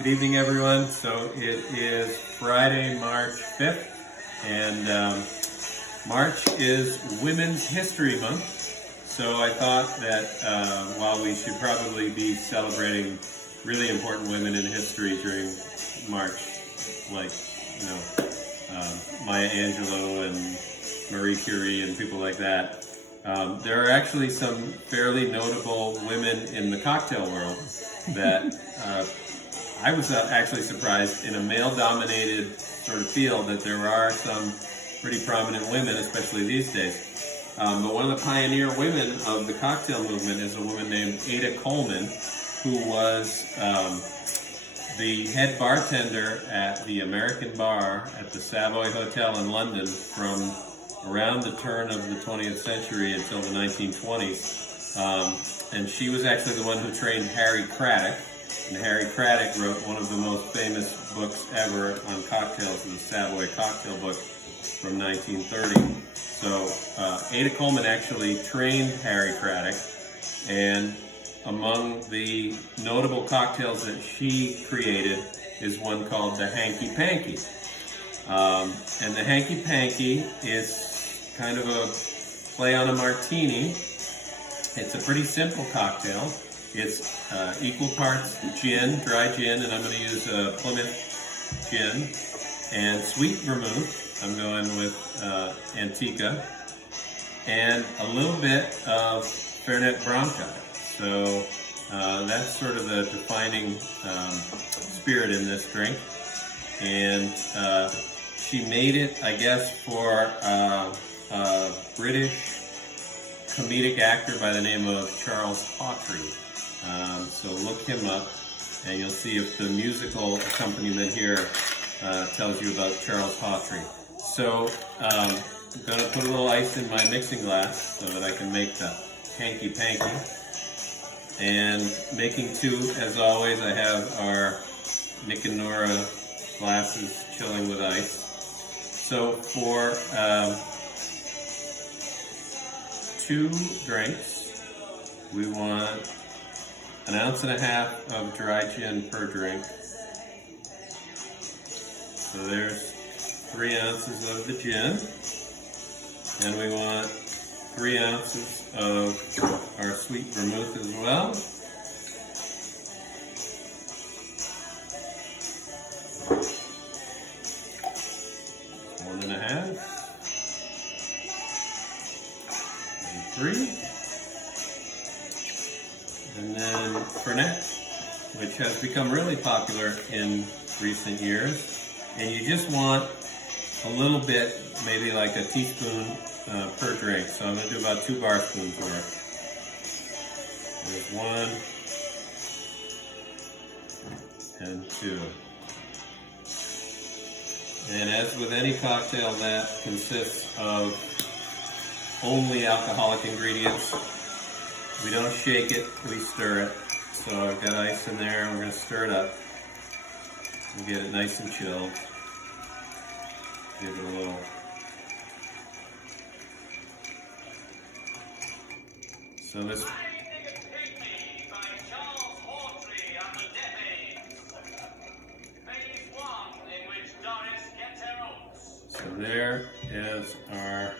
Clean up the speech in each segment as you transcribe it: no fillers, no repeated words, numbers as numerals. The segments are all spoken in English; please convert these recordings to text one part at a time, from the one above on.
Good evening, everyone. So it is Friday, March 5th, and March is Women's History Month. So I thought that while we should probably be celebrating really important women in history during March, like, Maya Angelou and Marie Curie and people like that, there are actually some fairly notable women in the cocktail world that I was actually surprised in a male-dominated sort of field that there are some pretty prominent women, especially these days. But one of the pioneer women of the cocktail movement is a woman named Ada Coleman, who was the head bartender at the American Bar at the Savoy Hotel in London from around the turn of the 20th century until the 1920s. And she was actually the one who trained Harry Craddock. And Harry Craddock wrote one of the most famous books ever on cocktails, the Savoy Cocktail Book from 1930. So Ada Coleman actually trained Harry Craddock, and among the notable cocktails that she created is one called the Hanky Panky. And the Hanky Panky is kind of a play on a martini. It's a pretty simple cocktail. It's equal parts gin, dry gin, and I'm going to use a Plymouth gin, and sweet vermouth. I'm going with Antica, and a little bit of Fernet Branca. So that's sort of the defining spirit in this drink. And she made it, I guess, for a British comedic actor by the name of Charles Hawtrey. So look him up, and you'll see if the musical accompaniment here tells you about Charles Hawtrey. So I'm going to put a little ice in my mixing glass so that I can make the Hanky Panky. And making two, as always, I have our Nick and Nora glasses chilling with ice. So for 2 drinks, we want 1.5 ounces of dry gin per drink. So there's 3 ounces of the gin. And we want 3 ounces of our sweet vermouth as well. One and a half. And 3. And then Fernet, which has become really popular in recent years. And you just want a little bit, maybe like a teaspoon per drink. So I'm going to do about 2 bar spoons worth. There's 1 and 2. And as with any cocktail that consists of only alcoholic ingredients, we don't shake it, we stir it. So I've got ice in there, and we're going to stir it up and get it nice and chilled. Give it a little. So this. So there is our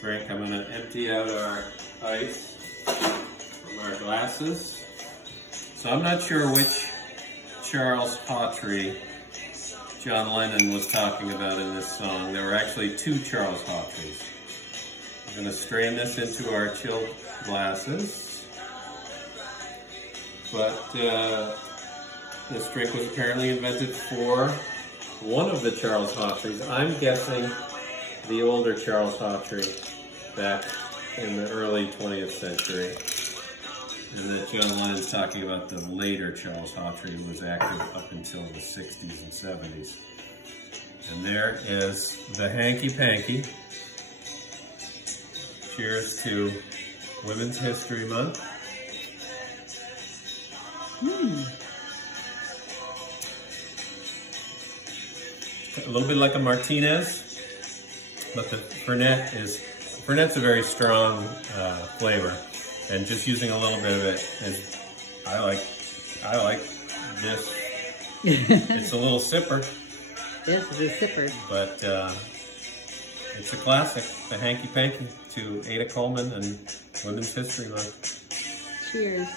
drink. I'm going to empty out our ice from our glasses. So I'm not sure which Charles Hawtrey John Lennon was talking about in this song. There were actually 2 Charles Hawtreys. I'm going to strain this into our chilled glasses. But this drink was apparently invented for one of the Charles Hawtreys. I'm guessing the older Charles Hawtrey back in the early 20th century. And that John Lennon's talking about the later Charles Hawtrey, who was active up until the 60s and 70s. And there is the Hanky Panky. Cheers to Women's History Month. A little bit like a Martinez, but the Fernet's a very strong flavor. And just using a little bit of it is, I like this It's a little sipper. This is a sipper. But it's a classic, the Hanky Panky to Ada Coleman and Women's History Month. Cheers.